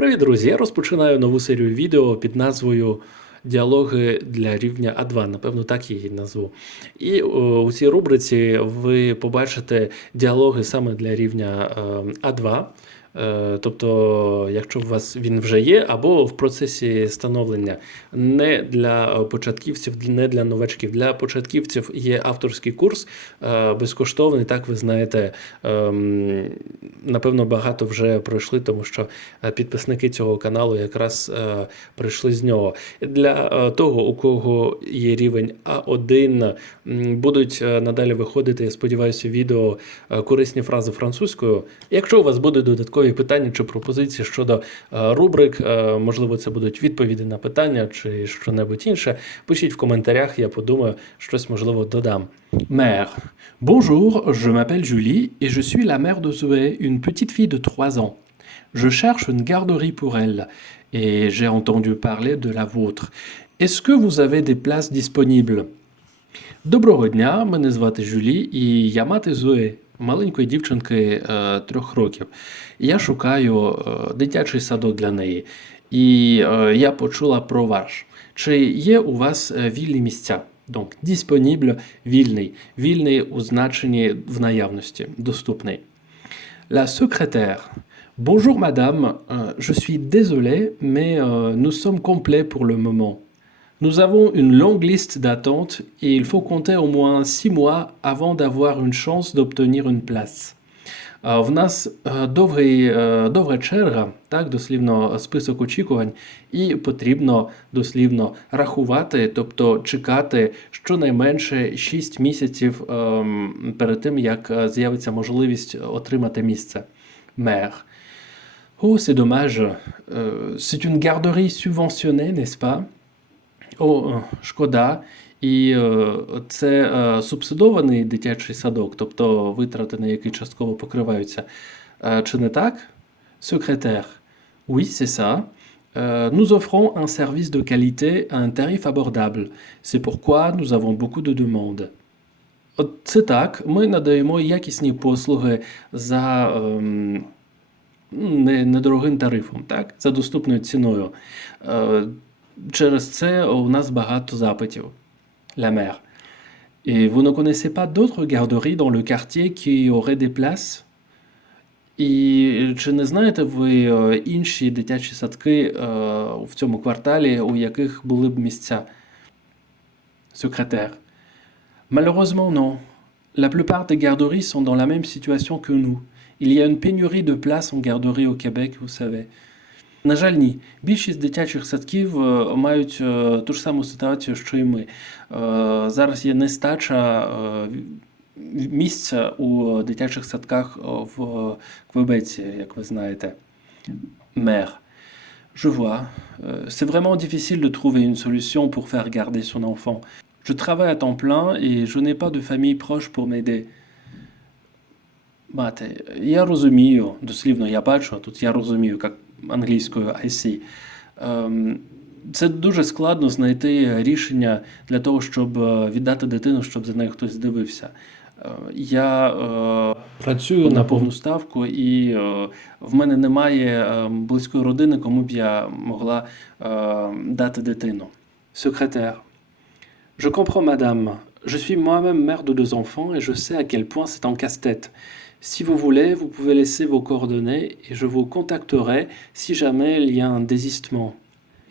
Привіт, друзі! Я розпочинаю нову серію відео під назвою Діалоги для рівня А2, напевно, так її назву. І о, у цій рубриці ви побачите діалоги саме для рівня е, А2. Е, Тобто, якщо у вас він вже є, або в процесі становлення не для е, початківців, не для новачків. Для початківців є авторський курс е, безкоштовний. Так ви знаєте, ем, напевно, багато вже пройшли, тому що підписники цього каналу якраз прийшли з нього. Для того, у кого є рівень А1, будуть надалі виходити, я сподіваюся, відео корисні фрази французькою. Якщо у вас будуть додаткові питання чи пропозиції щодо е, рубрик, е, можливо, це будуть відповіді на питання чи що-небудь інше, пишіть в коментарях, я подумаю, щось можливо додам. Mère. Bonjour, je m'appelle Julie et je suis la mère de Zoé, une petite fille de 3 ans. Je cherche une garderie pour elle et j'ai entendu parler de la vôtre. Est-ce que vous avez des places disponibles Доброго дня, мене звати Жюлі, і я мати Зої, маленької дівчинки е, трьох років. Я шукаю е, дитячий садок для неї. І е, я почула про ваш. Чи є у вас вільні місця? Donc, disponible – вільний. Вільний у значенні в наявності, доступний. La secrétaire. Bonjour madame, je suis désolé, mais nous sommes complets pour le moment. Nous avons une longue liste d'attente et il faut compter au moins six mois avant d'avoir une chance d'obtenir une place. Е, В нас е, довгий, е, довга черга, так, дослівно список очікувань, і потрібно дослівно рахувати, тобто чекати щонайменше 6 місяців ем, перед тим, як е, з'явиться можливість отримати місце. Мер. Oh, c'est dommage. Euh, c'est une garderie subventionnée, n'est-ce pas? О, е, шкода. І е, це е, субсидований дитячий садок, тобто витрати, на які частково покриваються. Чи не так? Secrétaire. Oui, c'est ça. Nous offrons un service de qualité à un tarif abordable. C'est pourquoi nous avons beaucoup de demandes. Це так. Ми надаємо якісні послуги за ем, недорогим тарифом, так? за доступною ціною. Е, через це у нас багато запитів. La mère. Et vous ne connaissez pas d'autres garderies dans le quartier qui auraient des places? І чи не знаєте ви е, інші дитячі садки е, в цьому кварталі, у яких були б місця? Secrétaire. Malheureusement, non. La plupart des garderies sont dans la même situation que nous. Il y a une pénurie de places en garderie au Québec, vous savez. На жаль, ні. Більшість дитячих садків е, мають е, ту ж саму ситуацію, що і ми. Е, Зараз є нестача місця у дитячих садках в Квебеці, як ви знаєте. Мер. Je vois. C'est vraiment difficile de trouver une solution pour faire garder son enfant. Je travaille à temps plein et je n'ai pas de famille proche pour m'aider. Мати, я розумію, дослівно я бачу, тут я розумію, як англійською I see. Ем, Це дуже складно знайти рішення для того, щоб е, віддати дитину, щоб за нею хтось дивився. Е, Я е, працюю на повну ставку, і в мене немає е, близької родини, кому б я могла е, дати дитину. Secrétaire. Je comprends, madame. Je suis moi-même mère de deux enfants et je sais à quel point c'est un casse-tête. Si vous voulez, vous pouvez laisser vos coordonnées et je vous contacterai si jamais il y a un désistement.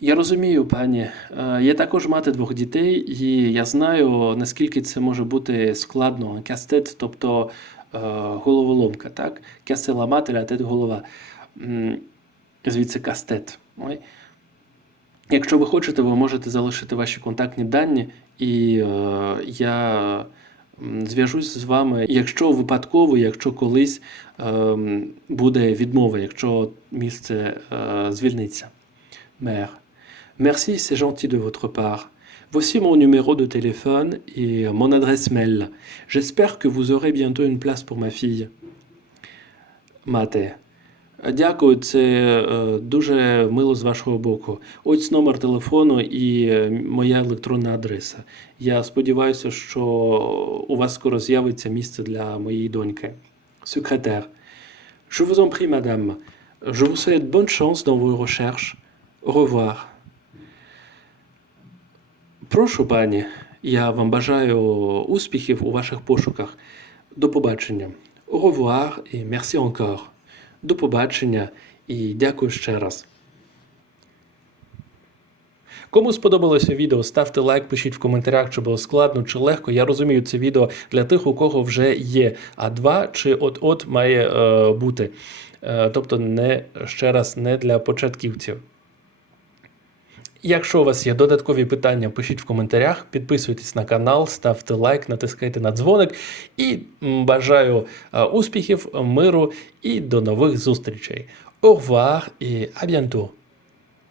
Я розумію, пані. Е, Я також мати двох дітей, і я знаю, наскільки це може бути складно. Кастет, тобто е, головоломка, так? Кясе ламатель, а тет голова. Звідси кастет. Ой. Якщо ви хочете, ви можете залишити ваші контактні дані, і е, я зв'яжусь з вами, якщо випадково, якщо колись е, буде відмова, якщо місце е, звільниться. Mère. Merci, c'est gentil de votre part. Voici mon numéro de téléphone et mon adresse mail. J'espère que vous aurez bientôt une place pour ma fille. Мате. Дякую, це е, дуже мило з вашого боку. Ось номер телефону і е, моя електронна адреса. Я сподіваюся, що у вас скоро з'явиться місце для моєї доньки. Секретар. Je vous en prie, madame. Je vous souhaite bonne chance dans vos recherches. Au revoir. Прошу, пані, я вам бажаю успіхів у ваших пошуках. До побачення. Au revoir et merci encore. До побачення і дякую ще раз. Кому сподобалося відео, ставте лайк, пишіть в коментарях, чи було складно, чи легко. Я розумію, це відео для тих, у кого вже є А2, чи от-от має е, бути. Е, тобто, не ще раз, не для початківців. Якщо у вас є додаткові питання, пишіть в коментарях, підписуйтесь на канал, ставте лайк, натискайте на дзвоник і бажаю е, успіхів, миру і до нових зустрічей. Au revoir і à bientôt!